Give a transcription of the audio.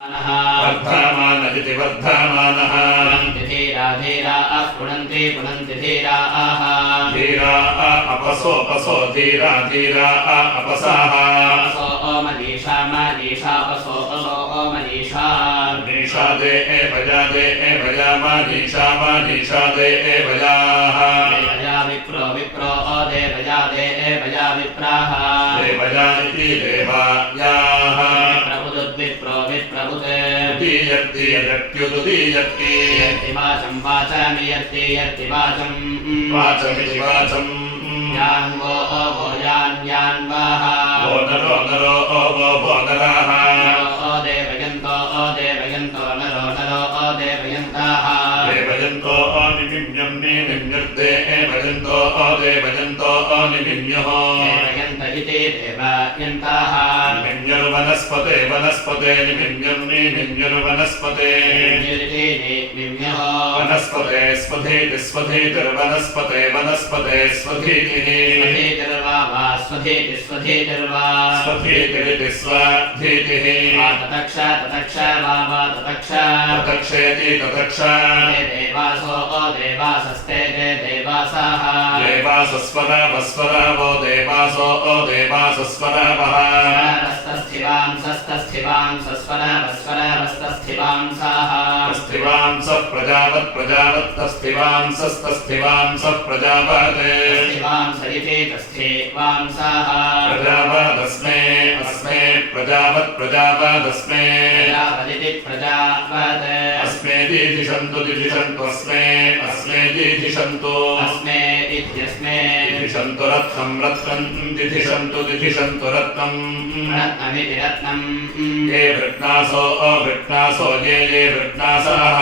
वर्धमानदिति वर्धमानः पुनन्ति धीराः पुनन्ति धीराः धीरा अपसो धीरा अपसाः अपसो मनीषा अपसो मनीषा मनीषा दे भजा मनीषा दे भजाः भजा विप्रो देवजा विप्राः देवजा इति देवायाः यत्ति वाचमिति वाचम् यान्वो यान्वाः वो नरो वो नराः देवयन्तो नरो देवयन्ताः देवयन्तो निमिम्यर्दे भजन्तो देवयन्तो निमिम्यः देवयन्त इति देवयन्ताः निमिम्यर्वनस्पते निमिम्यर्वनस्पते वनस्पते स्वधीतिर्वनस्पते स्वधीतिः स्वधीतिरिति स्वधीतिः ततक्षयति ततक्ष देवासस्ते देवासाः देवासस्वरवो देवासो देवासस्वरवः स्थिवांसस्वरवस्वरवस्तस्थिवांसाः स्थिवांस प्रजावत्तस्थिवांसस्तस्थिवांसः प्रजावत् स्थिवांस इति तस्थिवांसाः प्रजावदस्मे अस्मे प्रजावदस्मे प्रजावदिति प्रजावद अस्मे दिधिषन्तु अस्मे दिधिषन्तु अस्मे इत्यस्मे दिधिषन्तु रत्नं दिधिषन्तु रत्नं रत्नमिति रत्नम् ये वृत्नासो ये वृत्नासाः